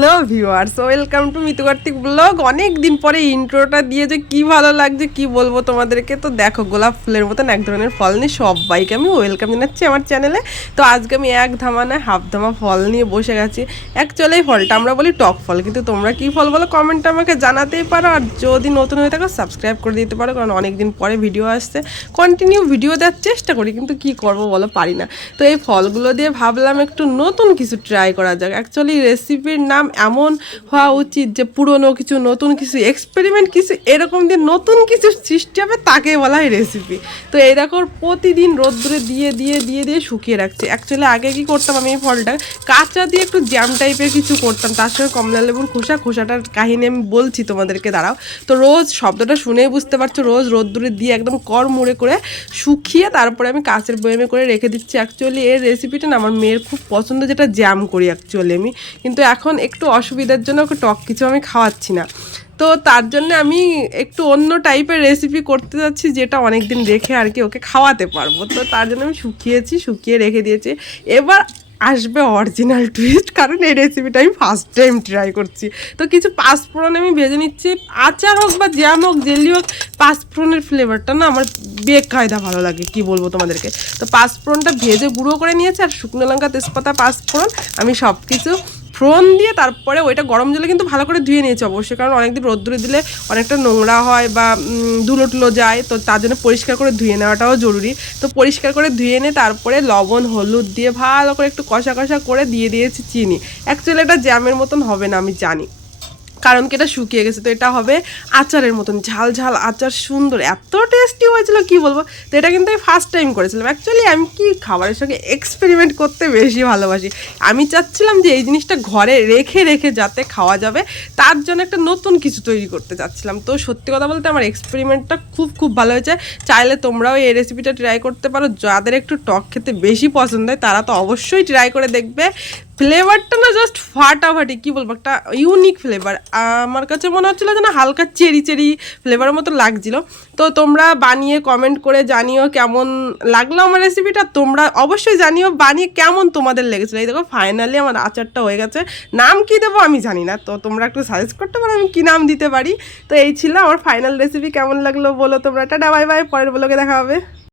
Hello viewers welcome to Mitu Kartik blog অনেক দিন পরে ইন্ট্রোটা দিয়ে যে কি ভালো লাগছে, কি বলব তোমাদেরকে? তো দেখো, গোলাপ ফুলের মতন এক ধরনের ফল নিয়ে সবাইকে আমি ওয়েলকাম জানাচ্ছি আমার চ্যানেলে তো আজকে আমি এক ধামা না হাফ ধামা ফল নিয়ে বসে গেছি। অ্যাকচুয়ালি এই ফলটা আমরা বলি টক ফল, কিন্তু তোমরা কি ফল বলো কমেন্টে আমাকে জানাতেই পারো। আর যদি নতুন হয়ে থাকো সাবস্ক্রাইব করে দিতে পারো, কারণ অনেক দিন পরে ভিডিও আসছে। কন্টিনিউ ভিডিও দেওয়ার চেষ্টা করি, কিন্তু কি করব বলো পারি না। তো এই ফলগুলো দিয়ে ভাবলাম একটু নতুন কিছু ট্রাই করা যাক। অ্যাকচুয়ালি রেসিপির নাম এমন হওয়া উচিত যে পুরনো কিছু, নতুন কিছু এক্সপেরিমেন্ট কিছু, এরকম দিয়ে নতুন কিছু সৃষ্টি হবে তাকে বলা হয় রেসিপি তো এরকম প্রতিদিন রোদ্দুরে দিয়ে দিয়ে দিয়ে দিয়ে শুকিয়ে রাখছি। অ্যাকচুয়ালি আগে কি করতাম আমি এই ফলটা? কাঁচা দিয়ে একটু জ্যাম টাইপের কিছু করতাম। তার সঙ্গে কমলা লেবুর খোসা, খোসাটার কাহিনী আমি বলছি তোমাদেরকে, দাঁড়াও। তো রোজ শব্দটা শুনেই বুঝতে পারছ, রোজ রোদ্দুরে দিয়ে একদম কর মুড়ে করে শুকিয়ে তারপরে আমি কাঁচের বয়মে করে রেখে দিচ্ছি। অ্যাকচুয়ালি এর রেসিপিটা না, আমার মেয়ের খুব পছন্দ, যেটা জ্যাম করি অ্যাকচুয়ালি আমি। কিন্তু এখন একটু অসুবিধার জন্য ওকে টক কিছু আমি খাওয়াচ্ছি না। তো তার জন্য আমি একটু অন্য টাইপের রেসিপি করতে যাচ্ছি, যেটা অনেক দিন রেখে আর কি ওকে খাওয়াতে পারব। তো তার জন্য আমি শুকিয়েছি, শুকিয়ে রেখে দিয়েছি। এবার আসবে অরিজিনাল টুইস্ট কারণ এই রেসিপিটা আমি ফার্স্ট টাইম ট্রাই করছি। তো কিছু পাঁচফোড়ন আমি ভেজে নিচ্ছি, আচার হোক বা জ্যাম হোক জেলি হোক, পাঁচফোড়নের ফ্লেভারটা না আমার বেকায়দা ভালো লাগে, কি বলব তোমাদেরকে। তো পাঁচফোড়নটা ভেজে গুঁড়ো করে নিয়েছি, আর শুকনো লঙ্কা তেজপাতা পাঁচফোড়ন, আমি সব কিছু ফোড়ন দিয়ে তারপরে ওইটা গরম জলে কিন্তু ভালো করে ধুয়ে নিয়েছি অবশ্যই। কারণ অনেকদিন রোদ্দুরে দিলে অনেকটা নোংরা হয় বা ধুলো টুলো যায়, তো তার জন্য পরিষ্কার করে ধুয়ে নেওয়াটাও জরুরি। তো পরিষ্কার করে ধুয়ে নিয়ে তারপরে লবণ, হলুদ দিয়ে ভালো করে একটু কষা কষা করে দিয়ে দিয়েছি চিনি। অ্যাকচুয়ালি এটা জ্যামের মতন হবে না, আমি জানি। কারণ কি এটা শুকিয়ে গেছে, তো এটা হবে আচারের মতন, ঝাল ঝাল আচার সুন্দর, এত টেস্টি হয়েছিল, কি বলব? তো এটা কিন্তু আমি ফার্স্ট টাইম করেছিলাম। অ্যাকচুয়ালি আমি কি খাবারের সঙ্গে এক্সপেরিমেন্ট করতে বেশি ভালোবাসি? আমি চাচ্ছিলাম যে এই জিনিসটা ঘরে রেখে রেখে যাতে খাওয়া যাবে, তার জন্য একটা নতুন কিছু তৈরি করতে চাচ্ছিলাম। তো সত্যি কথা বলতে আমার এক্সপেরিমেন্টটা খুব খুব ভালো হয়েছে। চাইলে তোমরাও এই রেসিপিটা ট্রাই করতে পারো। যাদের একটু টক খেতে বেশি পছন্দ হয়, তারা তো অবশ্যই ট্রাই করে দেখবে। ফ্লেভারটা না জাস্ট ফাটাফাটি, কি বলব, একটা ইউনিক ফ্লেভার আমার কাছে মনে হচ্ছিল যে না হালকা চেরি চেরি ফ্লেভারের মতো লাগছিল। তো তোমরা বানিয়ে কমেন্ট করে জানিও কেমন লাগল আমার রেসিপিটা তোমরা অবশ্যই জানিও বানিয়ে কেমন তোমাদের লেগেছিলো। এই দেখো ফাইনালি আমার আচারটা হয়ে গেছে। নাম কি দেবো আমি জানি না। তো তোমরা একটু সাজেস্ট করতে পারো আমি কী নাম দিতে পারি। তো এই ছিল আমার ফাইনাল রেসিপি কেমন লাগল বলো তোমরা। টাটা বাই বাই পরের বলোকে দেখা হবে।